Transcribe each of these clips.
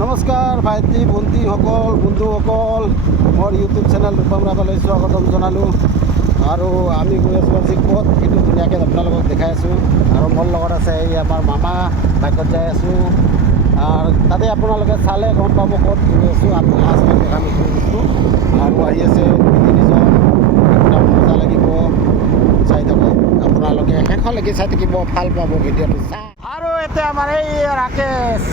নমস্কাৰ ভাইটি ভণ্টিসকল বন্ধুসকল, মোৰ ইউটিউব চেনেল ৰূপম ৰাভালৈ স্বাগতম জনালোঁ। আৰু আমি গৈ আছোঁ আজি ক'ত সেইটো ধুনীয়াকৈ আপোনালোকক দেখাই আছোঁ। আৰু মোৰ লগত আছে এই আমাৰ মামা, বাইকত যাই আছোঁ। আৰু তাতে আপোনালোকে চালে গম পাব ক'ত গৈ আছোঁ। আমি লাষ্ট টাইম দেখা নাছিলোঁ আৰু আহি আছে তিনিজন। একদম মজা লাগিব, চাই থাকক আপোনালোকে, শেষলৈকে চাই থাকিব, ভাল পাব ভিডিঅ'টো চাই। আৰু এতিয়া আমাৰ এই ৰাকেশ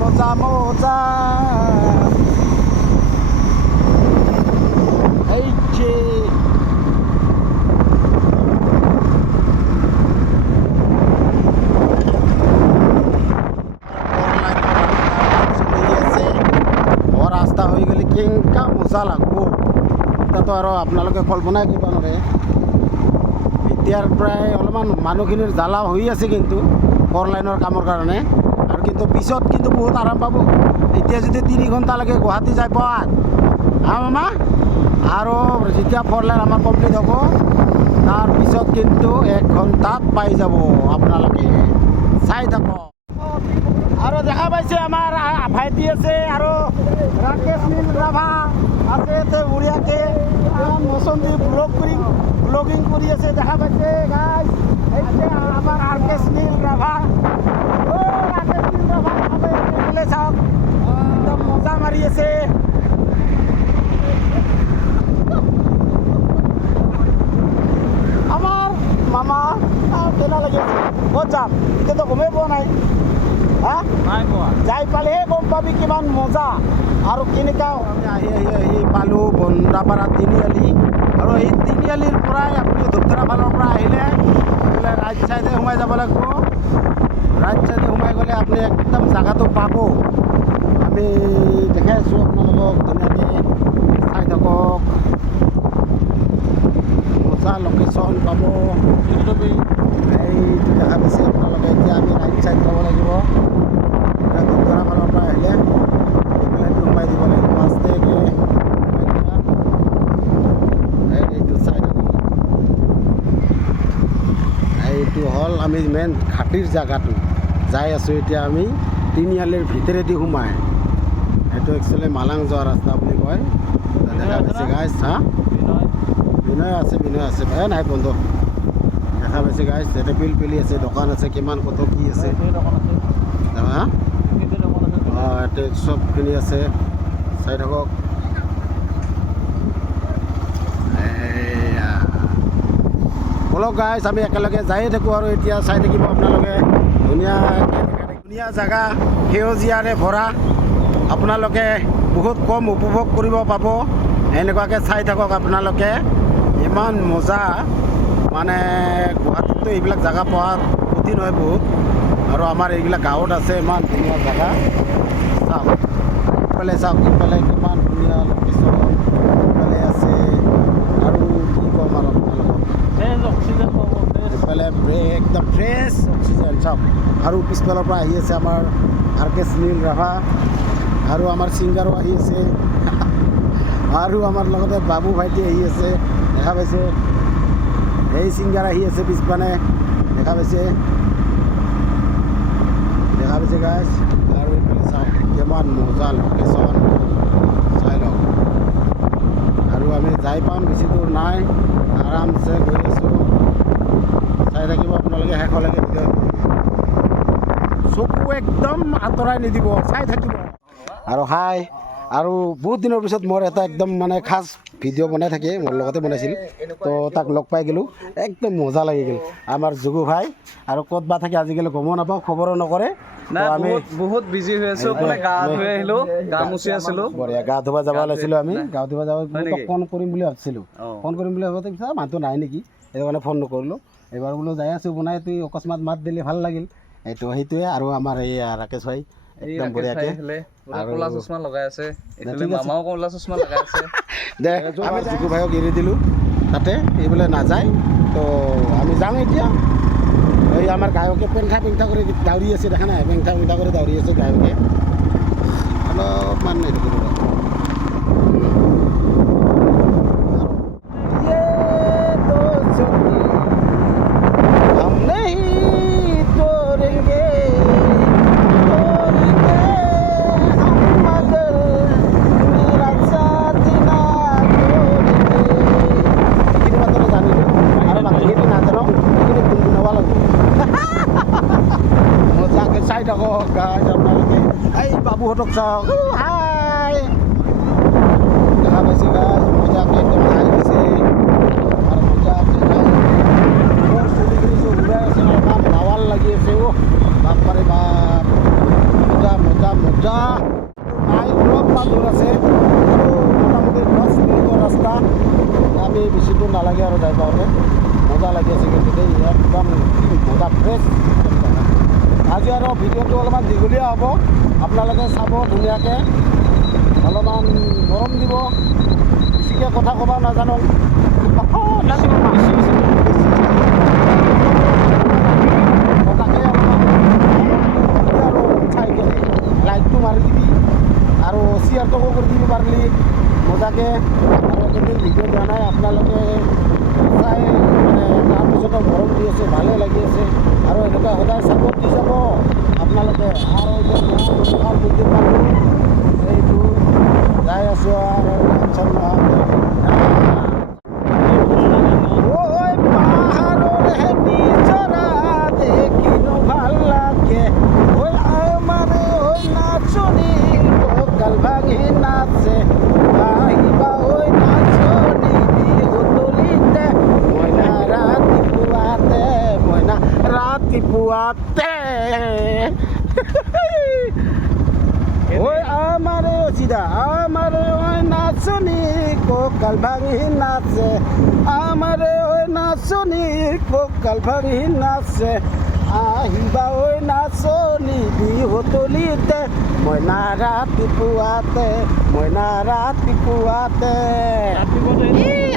মজা মজা এই যে ৰাস্তা হৈ গ'লে কেনেকা মজা লাগব এতিয়াতো আৰু আপোনালোকে কল্পনাই কৰিব নোৱাৰে। এতিয়াৰ প্ৰায় অলপমান মানুহখিনিৰ জ্বালা হৈ আছে কিন্তু ফ'ৰ লাইনৰ কামৰ কাৰণে, আৰু কিন্তু পিছত কিন্তু বহুত আৰাম পাব। এতিয়া যদি 3 ঘণ্টালৈকে গুৱাহাটী যাই পোৱা মামা, আৰু যেতিয়া ফ'ৰ লাইন আমাৰ কমপ্লিট হ'ব তাৰপিছত কিন্তু 1 ঘণ্টাত পাই যাব আপোনালোকে, চাই থাকক। আৰু দেখা পাইছে আমাৰ ভাইটি আছে আৰু ৰাকেশ নীল ৰাভা আছে ইয়াতে বঢ়িয়াকৈ মচন্দি ব্লগিং কৰি আছে। দেখা পাইছে গাইজ, এতিয়া আমাৰ ৰাকেশ নীল ৰাভা, ৰাকেশ নীল ৰাভা বোলে চাওক, একদম মজা মাৰি আছে। আমাৰ মামা কেনে লাগি আছে, ক'ত যাম এতিয়াতো গমেই পোৱা নাই। যাই পালেহে গম পাবি কিমান মজা আৰু কেনেকুৱা। আমি আহি পালোঁ বন্দাপাৰা তিনিআলি, আৰু এই তিনিআলিৰ পৰাই আপুনি ধূপধাৰা ফালৰ পৰা আহিলে ৰাইট চাইডে সোমাই যাব লাগিব। ৰাইট চাইডে সোমাই গ'লে আপুনি একদম জেগাটো পাব। আমি দেখাই আছোঁ আপোনালোকক, ধুনীয়াকৈ চাই থাকক, মজা লোকেশ্যন পাব। এইটো দেখা পাইছে আপোনালোকে। এতিয়া আমি ৰাইট চাইড যাব লাগিব। ধূপধাৰা ফালৰ পৰা আহিলে সোমাই দিব লাগিব ফাৰ্ষ্টে। এইটো চাই থাকক, এইটো হ'ল আমি মেইন ঘাটিৰ জেগাটো যাই আছোঁ। এতিয়া আমি তিনিআলিৰ ভিতৰেদি সোমাই, এইটো একচুৱেলি মালাং যোৱা ৰাস্তা বুলি কয়। দেখা পাইছে গাইজ, বিনয় আছে নাই বন্ধু, দেখা পাইছে গাইজ। ইয়াতে পিলপিলি আছে, দোকান আছে, কিমান কত কি আছে, ইয়াতে চবখিনি আছে, চাই থাকক। বলক গাইজ, আমি একেলগে যায়ে থাকোঁ আৰু এতিয়া চাই থাকিব আপোনালোকে। ধুনীয়া জেগা, সেউজীয়াৰে ভৰা, আপোনালোকে বহুত কম উপভোগ কৰিব পাব। এনেকুৱাকৈ চাই থাকক আপোনালোকে, ইমান মজা। মানে গুৱাহাটীততো এইবিলাক জেগা পোৱা কঠিন হয় বহুত, আৰু আমাৰ এইবিলাক গাঁৱত আছে ইমান ধুনীয়া জেগা। চাওক ইফালে, চাওক ইফালে কিমান ধুনীয়া লোকেশ্যন ইফালে আছে। আৰু কি ক'ম আৰু আপোনালোকক, ইফালে একদম ফ্ৰেছ অক্সিজেন চাওক। আৰু পিছফালৰ পৰা আহি আছে আমাৰ ৰাকেশ নীল ৰাভা, আৰু আমাৰ ছিংগাৰো আহি আছে, আৰু আমাৰ লগতে বাবু ভাইটি আহি আছে, দেখা পাইছে। এই ছিংগাৰ আহি আছে পিছপানে, দেখা পাইছে গাইজ। আৰু এইফালে চাওক কিমান মজা লোকেশ্যন, চাই লওক। আৰু আমি যাই পাম, বেছি দূৰ নাই, আৰামছে গৈ আছোঁ। চাই থাকিব আপোনালোকে শেষলৈকে, ভিডিঅ' চকু একদম আঁতৰাই নিদিব, চাই থাকিব। আৰু আৰু বহুত দিনৰ পিছত মোৰ এটা একদম মানে খাচ ভিডিঅ' বনাই থাকে, মোৰ লগতে বনাইছিল, তো তাক লগ পাই গ'লোঁ, একদম মজা লাগি গ'ল। আমাৰ যুগু ভাই, আৰু ক'ত বা থাকে আজিকালি গমো নাপাওঁ, খবৰো নকৰে। আমি বহুত বিজি হৈ আছোঁ, গা ধুই আহিলোঁ, গা মুচি আছিলোঁ। বঢ়িয়া, গা ধুব যাব লৈছিলোঁ আমি, গা ধুব যাব ফোন কৰিম বুলি ভাবিছিলোঁ, ভাবোঁতে পিছত মানুহটো নাই নেকি, সেইটো কাৰণে ফোন নকৰিলোঁ। এইবাৰ বোলো যাই আছোঁ বনাই, তুই অকস্মাত মাত দিলি, ভাল লাগিল। সেইটোৱে। আৰু আমাৰ এই ৰাকেশ ভাই একদম বঢ়িয়াকৈ ক'লা চশমা লগাই আছে, মামাও ক'লা চশমা লগাই আছে। দে আমি যুগু ভাইক এৰি দিলোঁ তাতে, এইবোলে নাযায়, তো আমি যাওঁ এতিয়া। এই আমাৰ গায়কে পেংঠা কৰি দাউৰি আছে, দেখা নাই, পেংঠা কৰি দাউৰি আছে গায়কে, অলপমান এইটো কৰিব। সিহঁতক চাওক হাই দেখা পাইছে গাছ মজাকে একদম হাই দিছে আৰু মজাকে মোৰ চুলিখিনি চব উৰাই আছে অলপমান বাৱাল লাগি আছে বাপৰে বাপ মজা মজা মজা নাই অলপমান দূৰ আছে আৰু মোটামুটি 10 মিনিটৰ ৰাস্তা আমি বেছি দূৰ নালাগে আৰু যাই পাওঁতে মজা লাগি আছে কিন্তু দেই একদম মজা ফ্ৰেছ আজি আৰু ভিডিঅ'টো অলপমান দীঘলীয়া হ'ব আপোনালোকে চাব ধুনীয়াকৈ অলপমান মৰম দিব বেছিকৈ কথা ক'ব নাজানো তাকে আৰু চাই কেনে লাইকটো মাৰি দিবি আৰু শ্বেয়াৰটোকো কৰি দিব পাৰিলি মজাকৈ আৰু যদি ভিডিঅ' দিয়া নাই আপোনালোকে চাই মানে তাৰপিছতো মৰম দি আছে ভালে লাগি আছে আৰু এনেকুৱা সদায় ছাপৰ্ট দি যাব আপোনালোকে আৰু এতিয়া বুজি পালোঁ এইটো যাই আছোঁ আৰু টেনশ্যন পাহাৰৰে নিজৰা দেখিনো ভাল লাগে ঐ আমাৰে ঐ নাচনী কঁকাল ভাঙি নাচে আহিবা ঐ নাচনী বিহুতলিতে মইনা ৰাতিপুৱাতে ঐ আমাৰে চিধা আমাৰে ঐ নাচনী কঁকাল ভাঙি নাচে আমাৰে ঐ নাচনী কঁকাল ভাঙি নাচে আহিবা ঐ নাচনী বিহুতলিতে মইনা ৰাতিপুৱাতে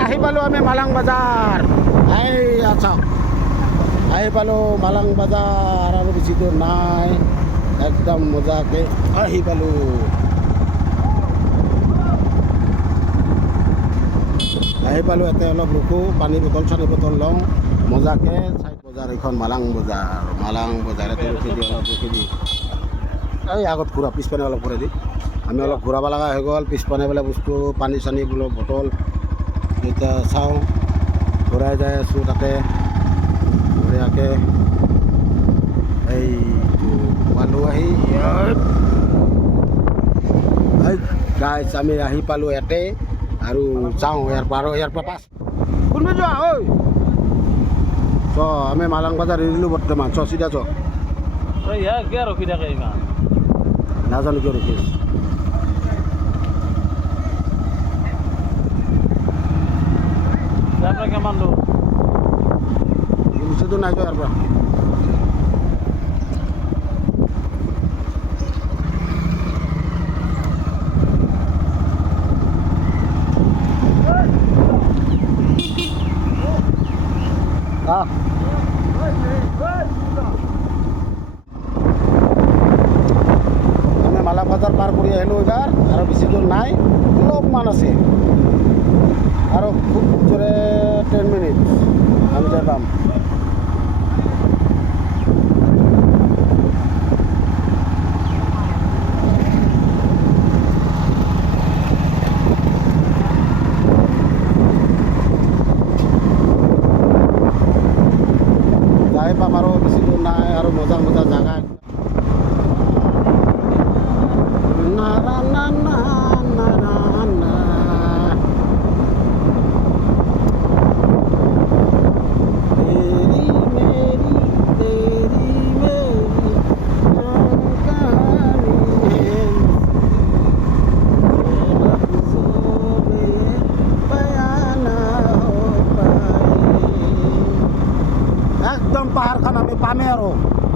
আহি পালোঁ আমি মালাং বজাৰ আচ্ছা আহি পালোঁ মালাং বজাৰ আৰু বেছি দূৰ নাই একদম মজাকৈ আহি পালোঁ ইয়াতে অলপ ৰখোঁ পানী বটল চানী বটল লওঁ মজাকৈ চাই বজাৰ এইখন মালাং বজাৰ ইয়াতে ৰখি দি অলপ ৰখি দি এই আগত ঘূৰা পিছপানে অলপ ঘূৰাই দি আমি অলপ ঘূৰাব লগা হৈ গ'ল পিছপানে বোলে বস্তু পানী চানী বোলো বটল এতিয়া চাওঁ ঘূৰাই যাই আছোঁ তাতে বঢ়িয়াকৈ এই পালোঁ আহি গাইজ আমি আহি পালোঁ ইয়াতে আৰু যাওঁ ইয়াৰ পৰা পাছ কোনটো যোৱা ঐ চ আমি মালাং বজাৰ এৰি দিলোঁ বৰ্তমান চ চিধা চ কিয় ৰখি থাকে ইমান নাজানো কিয় ৰখি আছোঁ কিমান দূৰ বেছি দূৰ নাই যোৱা ইয়াৰ পৰা আমি মালাং বজাৰ পাৰ কৰি আহিলোঁ এইবাৰ আৰু বেছি দূৰ নাই অলপমান আছে আৰু খুব জোৰে 10 মিনিট আমি যাই পাম যাই পাম আৰু বেছি দূৰ নাই আৰু মজা মজা জাগা একদম পাহাৰখন আমি পামেই আৰু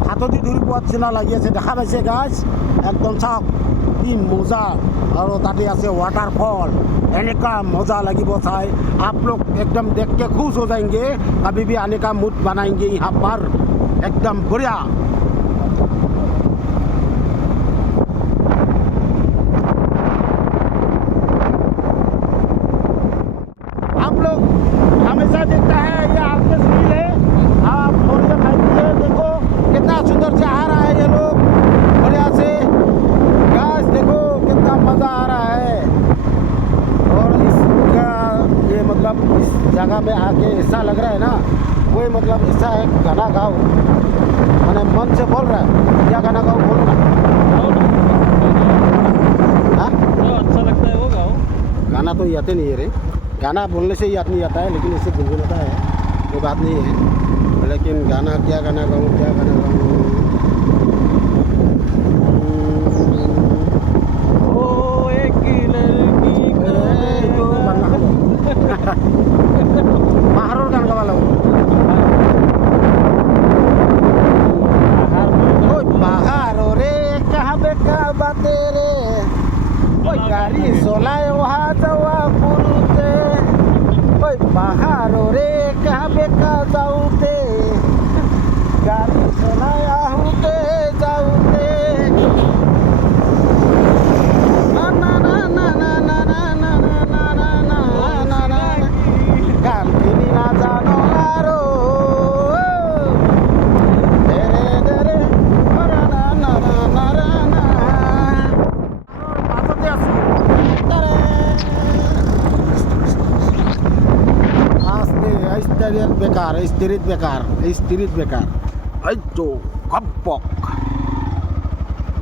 হাতদি ধৰি পোৱাৰ চিনা লাগি আছে দেখা পাইছে গাছ একদম চাওক কি মজা আৰু তাতে আছে ৱাটাৰফল এনেকুৱা মজা লাগিব চাই आप लोग एकदम देख के खुश हो जाएंगे कभी भी आने का मूड बनाएंगे यहाँ पर एकदम बढ़िया आप लोग हमेशा देखता है ये आपके सुनील है आप थोड़ी देर देखो कितना सुंदर से आ रहा है ये लोग बढ़िया से गाइस देखो कितना मज़ा आ रहा है और इसका ये मतलब इस जगह में आके ऐसा लग रहा है ना वही मतलब ऐसा है गाना गाओ मैंने मन से बोल रहा है क्या गाना गाओ बोलो ना गाना तो याते नहीं है रे, गाना बोलने से याद नहीं आता है, लेकिन इससे गुनगुनाता है कोई बात नहीं है। लेकिन गाना क्या गाना गाऊँ, क्या गाना गाऊँ? ओ एक लड़की तो पाहाड़ों गान गावा लगो। ओए पाहाड़ों रे कहाँ बेका बाते रे, ओए गाड़ी सोलाए वहाँ जावा पुरुते, ओए पाहाड़ों रे कहाँ बेका जाऊते, गाड़ी सोलाए आहुते जाऊते। ना ना ना ना ना ना ना ना ना ना ना ना ना गान किनी ना जानो आरो तेरे तेरे ना ना ना ना ना ना পাছতে আছো তারে আস্তে স্টেরিট বেকার, স্টেরিট বেকার, স্টেরিট বেকার, এই তো গপ্পক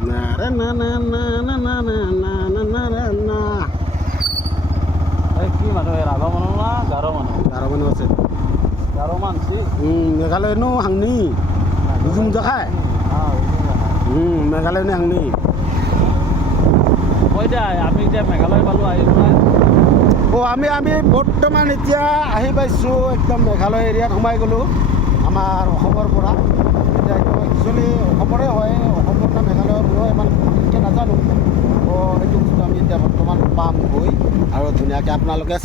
না রে না না না না না না না না না না। এই কি মানুহ ৰাভা মানুহ না গাৰো মানুহ? গাৰো মানুহ আছে। গাৰো মানছি মেঘালয় নো হাংনি বুজুম দেখায়। মেঘালয় নো হাংনি কৈ দে আমি এতিয়া মেঘালয় পালোঁ আহি পেলাই। আমি বৰ্তমান এতিয়া আহি পাইছোঁ একদম মেঘালয় এৰিয়াত সোমাই গ'লোঁ আমাৰ অসমৰ পৰা। এতিয়া এইটো একচুৱেলি অসমৰে হয়, অসমৰ না মেঘালয়ৰ মই ইমান ভালকৈ নাজানো। এইটো বস্তু আমি এতিয়া বৰ্তমান পামগৈ আৰু ধুনীয়াকৈ আপোনালোকে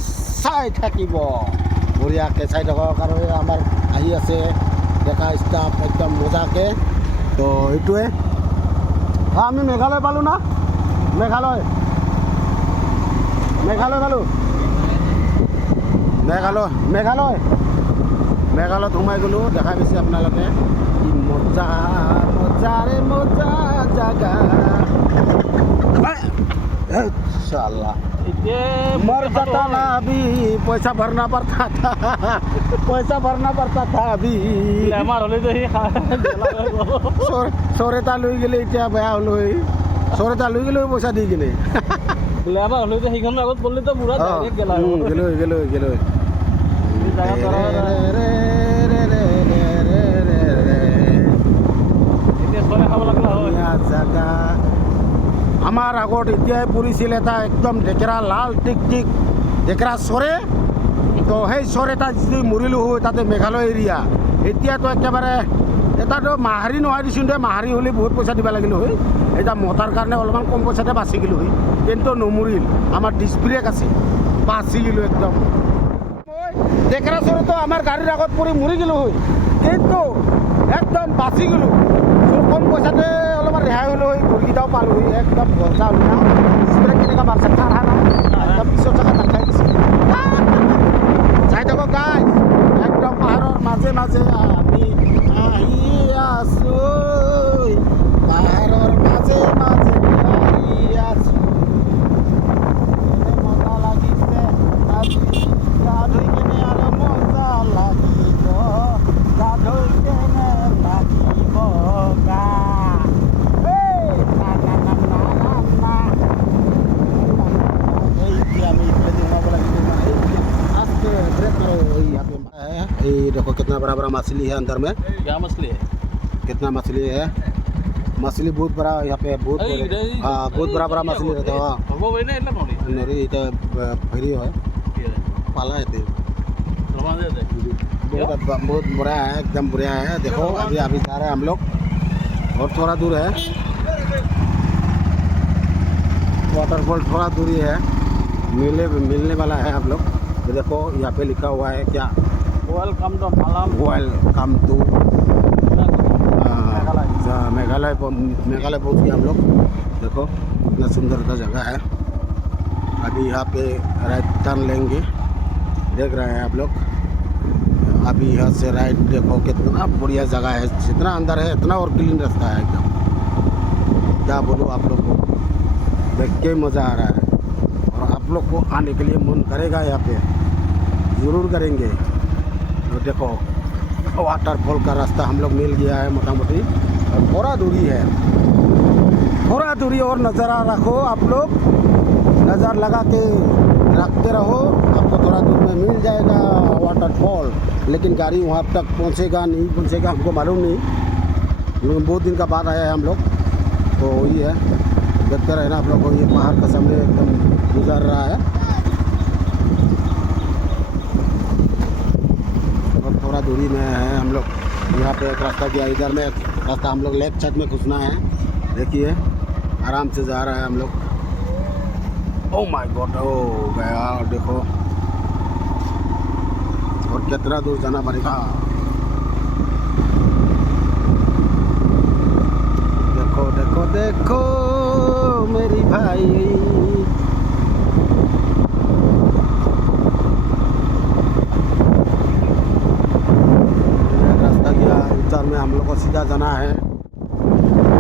চাই থাকিব, বঢ়িয়াকৈ চাই থাকক। আৰু আমাৰ আহি আছে ডেকা ষ্টাফ একদম মজাকৈ। তো এইটোৱে আমি মেঘালয় পালোঁ না, মেঘালয় পালোঁ, মেঘালয়ত সোমাই গ'লোঁ। দেখাই পাইছে আপোনালোকে কি মজা মজাৰে মজা জাগা। ইনশাআল্লাহ এতিয়া मर जाता ना अभी, पैसा भरना पड़ता था, पैसा भरना पड़ता था अभी। বেমাৰ হ'লেতো সি চোৰ এটা লৈ গ'লে এতিয়া বেয়া হ'ল হৈ, চোৰ এটা লৈ গ'লে পইচা দি কিনে। বেমাৰ হ'লেতো সেইখনৰ আগত পঢ়লেতো পুৰা ডাইৰেক্ট গেলা গেলো এতিয়া চলাই খাব লাগলা হয়। জাগা আমাৰ আগত এতিয়াই পৰিছিল এটা একদম ডেকেৰা লাল টিক টিক ডেকেৰা চৰে। তো সেই চৰ এটা যদি মৰিলোঁ হয় তাতে মেঘালয় এৰিয়া, এতিয়াতো একেবাৰে এটাতো মাহাৰী নহয় দিছোঁ দে, মাহাৰী হ'লে বহুত পইচা দিব লাগিল হয়। এতিয়া মতাৰ কাৰণে অলপমান কম পইচাতে বাচি গ'লোঁ হয়, কিন্তু নমৰিল, আমাৰ ডিছব্ৰেক আছে, বাচি গ'লোঁ একদম। ডেকেৰা চৰতো আমাৰ গাড়ীৰ আগত পৰি মৰি গ'লোঁ হয়, কিন্তু একদম বাচি গ'লোঁ। কম পইচাতে অলপমান ৰেহাই হ'লোঁ হয়, ভৰিকেইটাও পালোঁ হয়, একদম গজা হ'ল না। ডিছব্ৰেক কেনেকুৱা মাৰছে খাৰা না, একদম পিছত জেগা নাখাই দিছে। চাই থাকক গাই, একদম পাহাৰৰ মাজে মাজে আমি আহি আছোঁ, পাহাৰৰ মাজে মাজে আহি আছোঁ। মজা লাগিছে আজি, গা ধুই কেনে আৰু মজা লাগিব, গা ধুই কেনে লাগিব গা। ये देखो कितना बड़ा बड़ा मछली है अंदर में। क्या मछली है? कितना मछली है, मछली बहुत बड़ा यहाँ पे, बहुत हाँ बहुत बड़ा बड़ा मछली रहता है। नरी तो फेरी है पाला है, बहुत बड़ा है, एकदम बढ़िया है। देखो अभी अभी जा रहे हैं हम लोग, और थोड़ा दूर है वाटरफॉल, थोड़ा दूरी है, मिलने वाला है आप लोग। ये देखो यहाँ पे लिखा हुआ है क्या, वेलकम टू मालाम, वेलकम टू मेघालय पहुँच गए हम लोग। देखो कितना सुंदर जगह है। अभी यहाँ पे राइट टर्न लेंगे, देख रहे हैं आप लोग। अभी यहाँ से राइट देखो कितना बढ़िया जगह है, जितना अंदर है इतना और क्लीन रास्ता है एकदम। क्या बोलूँ आप लोग को, देख के मज़ा आ रहा है, और आप लोग को आने के लिए मन करेगा यहाँ पे, ज़रूर करेंगे। तो देखो वाटरफॉल का रास्ता हम लोग मिल गया है मोटा मोटी, और थोड़ा दूरी है, थोड़ा दूरी और नज़ारा रखो आप लोग, नज़र लगा के रखते रहो, आपको थोड़ा दूर में मिल जाएगा वाटरफॉल। लेकिन गाड़ी वहाँ तक पहुँचेगा नहीं पहुँचेगा हमको मालूम नहीं, लेकिन बहुत दिन का बाद आया है हम लोग, तो वही है। देखते रहना आप लोग को, ये पहाड़ का सामने एकदम गुजर रहा है। और थोड़ा दूरी में है हम लोग, यहाँ पे एक रास्ता किया, इधर में एक रास्ता हम लोग लेफ्ट साइड में घुसना है। देखिए आराम से जा रहा है हम लोग। ओ माय गॉड, ओ गया देखो, और कितना दूर जाना पड़ेगा। देखो देखो देखो मेरी भाई, रास्ता गया उत्तर में, हम लोग को सीधा जाना है।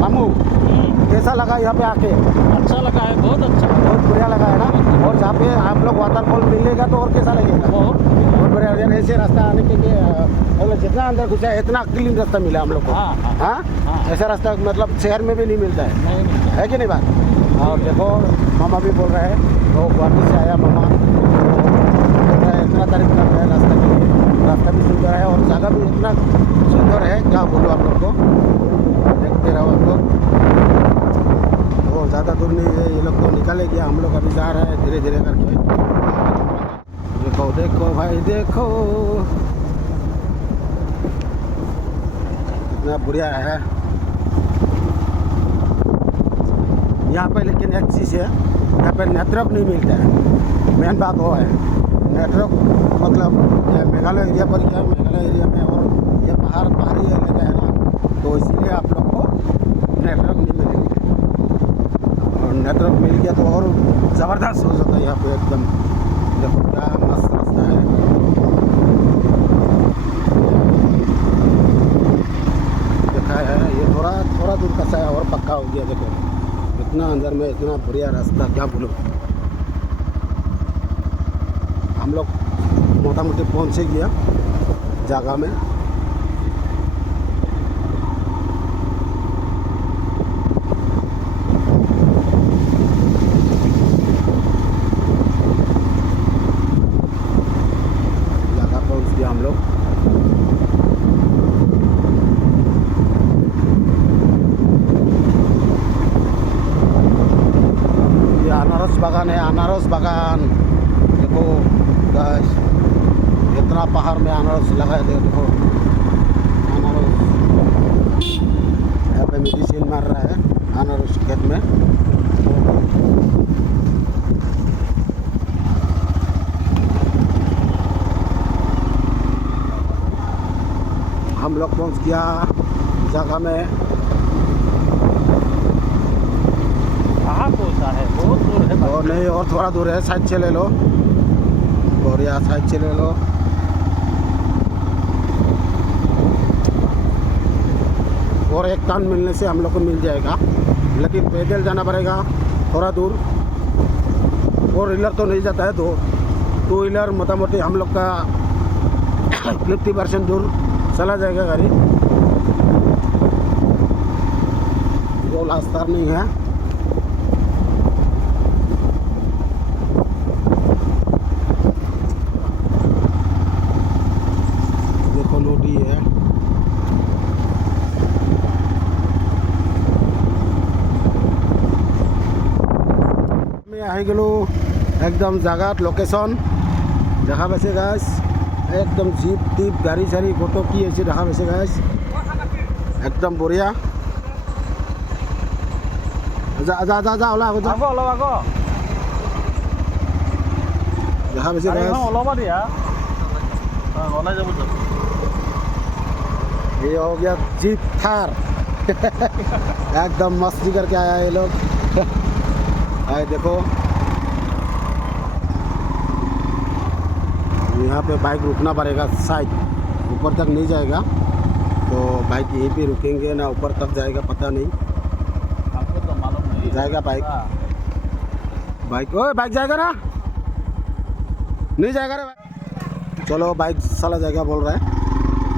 मामू कैसा लगा यहाँ पे आके? अच्छा लगा है, बहुत अच्छा, बहुत बढ़िया लगा है ना। और जहाँ पे आप लोग वाटरफॉल मिलेगा तो और कैसा लगेगा? बहुत बहुत बढ़िया। ऐसे रास्ता आने के लिए मतलब जितना अंदर घुसा है इतना क्लीन रास्ता मिला हम लोग को। हाँ, हाँ। हाँ? हाँ। ऐसा रास्ता मतलब शहर में भी नहीं मिलता है, नहीं मिलता। है कि नहीं बात? और देखो मामा भी बोल रहे हैं, वो गुवाहाटी से आया मामा, तो बोल रहे हैं इतना तारीफ कर रहे हैं रास्ता के लिए। रास्ता भी सुंदर है और जगह भी इतना सुंदर है, क्या बोलूँ आप लोग को। देखते रहो आप लोग, वो ज़्यादा दूर नहीं है, ये लोग तो निकाले गया, हम लोग अभी जा रहे हैं धीरे धीरे करके। देखो देखो भाई देखो, कितना बढ़िया है यहाँ पे। लेकिन एक चीज़ है, यहाँ पे नेटवर्क नहीं मिलता है, मेन बात वो है। नेटवर्क मतलब ये मेघालय एरिया पर क्या, मेघालय एरिया में और ये पहाड़ी इलाका है ना, तो इसीलिए आप लोग को नेटवर्क नहीं मिलेगा। और नेटवर्क मिल गया तो और ज़बरदस्त हो जाता है यहाँ पे एकदम। देखो क्या मस्त रास्ता है। देखा है ये थोड़ा दूर का सा है और पक्का हो गया। देखो इतना अंदर में इतना बढ़िया रास्ता, क्या बोलूँ। हम लोग मोटा मोटी पहुँच गया जगह में। हम लोग ये अनारस बागान है, अनारस बागान। देखो गाइस, इतना पहाड़ में अनारस लगा है। देखो अनारस, यहाँ पे मेडिसिन मार रहा है अनारस खेत में। हम लोग पहुंच गया जगह में। कहाँ पहुँचा है? बहुत दूर है। और नहीं, और थोड़ा दूर है, साइड से ले लो, बढ़िया साइड से ले लो। और एक टर्न मिलने से हम लोग को मिल जाएगा, लेकिन पैदल जाना पड़ेगा थोड़ा दूर। फोर व्हीलर तो नहीं जाता है, टू व्हीलर मोटा मोटी हम लोग का 50% दूर चला जाएगा गाड़ी। वो रास्ता नहीं है। देखो नोटी है। मैं आহি গেলো एकदम जगह लोकेशन দেখা পাইছে গাইস। एकदम जीप टीप गाड़ी साड़ी कत की ऐसे দেখা पाইছে गाइस, एकदम बढ़िया। जा जा जा जा ओला जा অলপ আগত দেখা পাইছে गाइस। অলপ দিয়া ওলাই যাব। ये हो गया जीप थार। एकदम मस्ती करके आया ये लोग। आए देखो यहाँ पे बाइक रुकना पड़ेगा, शायद ऊपर तक नहीं जाएगा, तो बाइक यहीं पे रुकेंगे ना ऊपर तक जाएगा पता नहीं। हमको तो मालूम नहीं जाएगा बाइक, बाइक ओए बाइक जाएगा ना, नहीं जाएगा रे बाइक। चलो बाइक चला जाएगा बोल रहा है,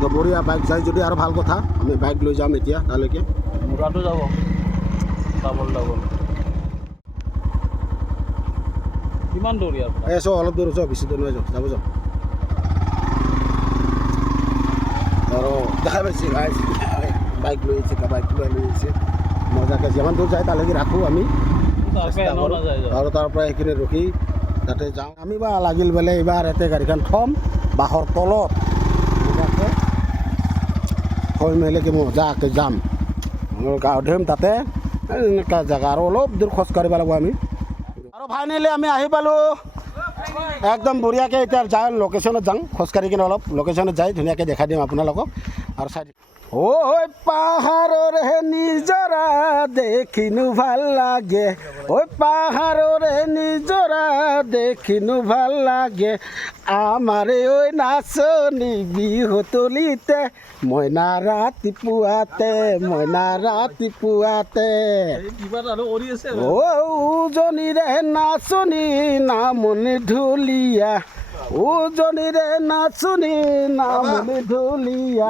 तो बढ़िया बाइक जाए जो और ভাল কথা। আমি বাইক লৈ যাম এতিয়া তালৈকে। মুরাটো যাব ডাবল ডাবল। কিমান দূৰ ইয়াৰ পৰা? এই চব অলপ দূৰ যাওক, বেছি দূৰ নহয়, যাওক যাব যাওক। আৰু দেখা পাইছে গাইজ, বাইক লৈ আহিছে, বাইক লৈ আহিছে মজাকৈ যিমান দূৰ যায় তালৈকে ৰাখোঁ আমি চেষ্টা কৰোঁ। আৰু তাৰ পৰা সেইখিনি ৰখি তাতে যাওঁ আমি। বা লাগিল বোলে এইবাৰ ইয়াতে গাড়ীখন থ'ম বাঁহৰ তলত, ধুনীয়াকৈ থৈ মেলি কি মজাকৈ যাম, গা ধুম তাতে এনেকুৱা জেগা। আৰু অলপ দূৰ খোজ কাঢ়িব লাগিব আমি। আৰু ফাইনেলি আমি আহি পালোঁ একদম বঢ়িয়াকৈ। এতিয়া যাওঁ লোকেশ্যনত যাওঁ, খোজকাঢ়ি কিনে অলপ লোকেশ্যনত যাই ধুনীয়াকৈ দেখাই দিম আপোনালোকক। আৰু চাই ঐ পাহাৰৰে নিজৰা দেখিনো ভাল লাগে, ঐ পাহাৰৰে নিজৰা দেখিনো ভাল লাগে, আমাৰে ঐ নাচনী বিহুতলিতে মইনা ৰাতিপুৱাতে, মইনা ৰাতিপুৱাতে। কিবা এটা কৰি আছে। উজনিৰে নাচনী নামনি ঢুলীয়া, উজনিৰে নাচনী নামনি ঢুলীয়া,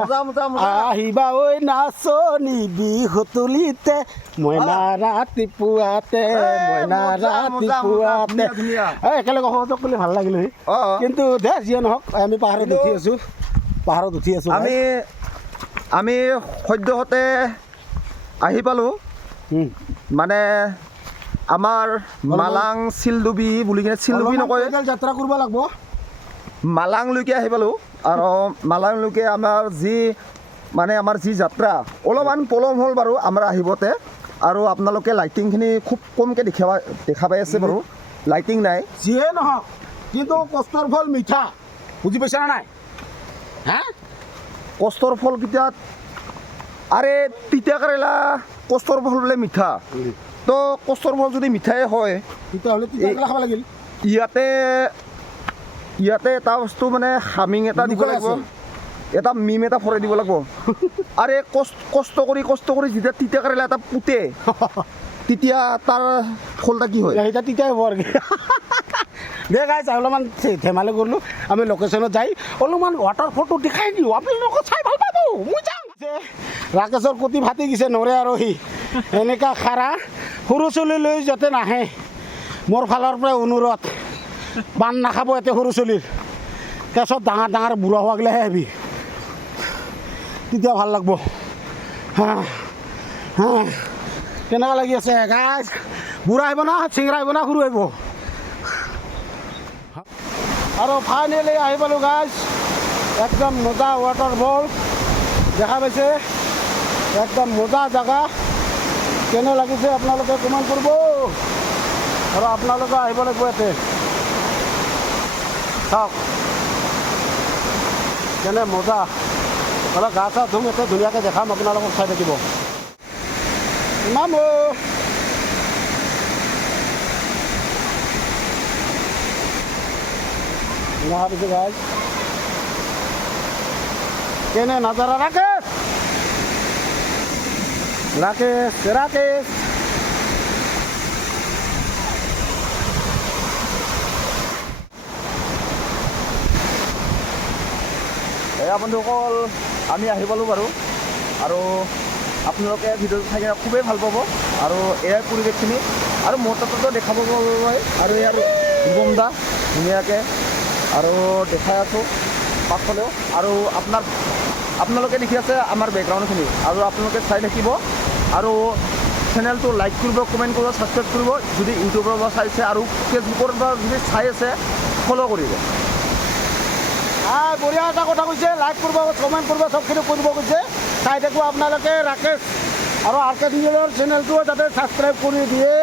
আহিবা ঐ নাচনী বিহুতলিতে মইনা ৰাতিপুৱাতে, মইনা ৰাতিপুৱাতে। একেলগে সহযোগ কৰিলে ভাল লাগিলে, কিন্তু দে যিয়ে নহওক আমি পাহাৰত উঠি আছোঁ, পাহাৰত উঠি আছোঁ। আমি সদ্যহতে আহি পালোঁ, মানে আমাৰ মালাং চিলডুবি বুলি কিনে, চিলডুবি নকয়, যাত্ৰা কৰিব লাগিব। মালাংলৈকে আহি পালোঁ। আৰু মালাংলৈকে আমাৰ যি যাত্ৰা অলপমান পলম হ'ল বাৰু আমাৰ আহিবতে। আৰু আপোনালোকে লাইটিংখিনি খুব কমকৈ দেখা পাই আছে বাৰু, লাইটিং নাই। যিয়ে নহওক কিন্তু কষ্টৰ ফল মিঠা, বুজি পাইছা নাই? হা, কষ্টৰ ফল কেইটাত আৰে তিতা কেৰেলা কষ্টৰ ফল বোলে মিঠা, তো কষ্টৰ ফল যদি মিঠাই হয় তেতিয়াহ'লে তিতা কেৰেলা খাব লাগিল। ইয়াতে এটা বস্তু মানে হামিং এটা দিব লাগিব, এটা মিম এটা ভৰাই দিব লাগিব। আৰে কষ্ট কৰি যেতিয়া তিতা কেৰেলা এটা পুতে তেতিয়া তাৰ ফলটা কি হয়? এতিয়া তিতাই হ'ব আৰু কি। দে গাইজ অলপমান ধেমালি কৰিলোঁ, আমি লোকেশ্যনত যাই অলপমান ৱাটাৰফলটো দেখাই দিওঁ, আপোনালোকক চাই ভাল পাব। মই যাওঁ ৰাকেশৰ কটি ফাটি গৈছে, নৰে আৰু সি এনেকুৱা খাৰা সৰু চলি লৈ যাতে নাহে। মোৰ ফালৰ পৰা অনুৰোধ, বান নাখাব এতে সৰু চলিৰ, কেছত ডাঙৰ ডাঙৰ বুঢ়া হোৱাগিলাহে আহিবি, তেতিয়া ভাল লাগব। কেনেকুৱা লাগি আছে গাইজ? বুঢ়া আহিব না, চিংৰা আহিব না, সৰু আহিব? আৰু ফাইনেলি আহি পালোঁ গাইজ, একদম মজা ৱাটাৰফল দেখা পাইছে, একদম মজা জেগা। কেনে লাগিছে আপোনালোকে কমেণ্ট কৰিব। আৰু আপোনালোকে আহিব লাগিব ইয়াতে, চাওক কেনে মজা। অলপ গা চা ধুম, ইয়াতে ধুনীয়াকৈ দেখাম আপোনালোকক, চাই থাকিব। নামো দেখা পাইছে গাইজ, কেনে নাজাৰা। ৰাকেশ ৰাকেশ ৰাকেশ এয়া বন্ধুসকল, আমি আহি পালোঁ বাৰু। আৰু আপোনালোকে ভিডিঅ'টো চাই কিনে খুবেই ভাল পাব। আৰু এয়াৰ পৰিৱেশখিনি আৰু মোৰ তাতো দেখাব পাব। আৰু ইয়াৰ ৰুমদা ধুনীয়াকৈ আৰু দেখাই আছোঁ পাছফালেও। আৰু আপোনালোকে দেখি আছে আমাৰ বেকগ্ৰাউণ্ডখিনি, আৰু আপোনালোকে চাই থাকিব। আৰু চেনেলটো লাইক কৰিব, কমেণ্ট কৰিব, ছাবস্ক্ৰাইব কৰিব যদি ইউটিউবৰ পৰা চাইছে, আৰু ফেচবুকৰ পৰা যদি চাই আছে ফ'ল' কৰিব। বঢ়িয়া এটা কথা কৈছে, লাইক কৰিব, কমেণ্ট কৰিব, চবখিনি কৰিব কৈছে। চাই থাকোঁ আপোনালোকে ৰাকেশ আৰু আৰ কে নিউজৰ চেনেলটো যাতে ছাবস্ক্ৰাইব কৰি দিয়ে।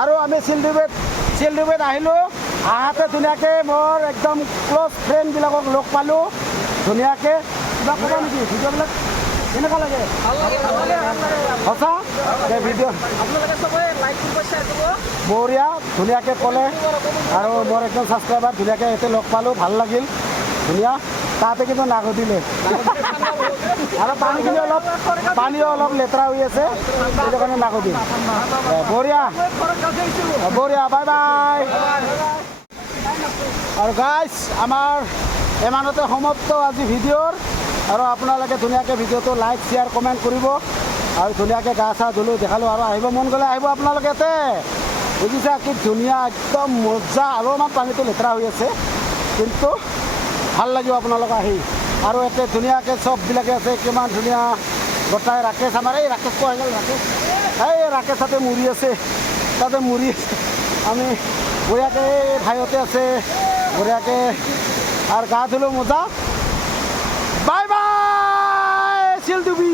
আৰু আমি চিলডুবেত আহিলোঁ। আহাতে ধুনীয়াকৈ মোৰ একদম ক্ল'জ ফ্ৰেণ্ডবিলাকক লগ পালোঁ ধুনীয়াকৈ কিবা ক'বা নেকি ভিডিঅ'বিলাক কেনেকুৱা লাগে সঁচা ভিডিঅ' বঢ়িয়া ধুনীয়াকৈ ক'লে আৰু মোৰ একদম ছাবস্ক্ৰাইবাৰ ধুনীয়াকৈ ইয়াতে লগ পালোঁ ভাল লাগিল ধুনীয়া তাতে কিন্তু নাঘটিলে আৰু পানীও অলপ লেতেৰা হৈ আছে সেইটো কাৰণে নাঘটিল বঢ়িয়া বঢ়িয়া বাই বাই আৰু গাইজ আমাৰ ইমানতে সমাপ্ত আজি ভিডিঅ'ৰ আৰু আপোনালোকে ধুনীয়াকৈ ভিডিঅ'টো লাইক শ্বেয়াৰ কমেণ্ট কৰিব আৰু ধুনীয়াকৈ গা চা ধুলোঁ দেখালোঁ আৰু আহিব মন গ'লে আহিব আপোনালোকে ইয়াতে বুজিছা কি ধুনীয়া একদম মজা অলপমান পানীটো লেতেৰা হৈ আছে কিন্তু ভাল লাগিব আপোনালোক আহি আৰু ইয়াতে ধুনীয়াকৈ চববিলাকে আছে কিমান ধুনীয়া গোটাই ৰাকেশ আমাৰ এই ৰাকেশ কোৱা গ'ল ৰাকেশ এই ৰাকেশ তাতে মৰি আছে আমি বঢ়িয়াকৈ ভাইহঁতে আছে বঢ়িয়াকৈ আৰু গা ধুলোঁ মজা বাই বাই চিলডুবি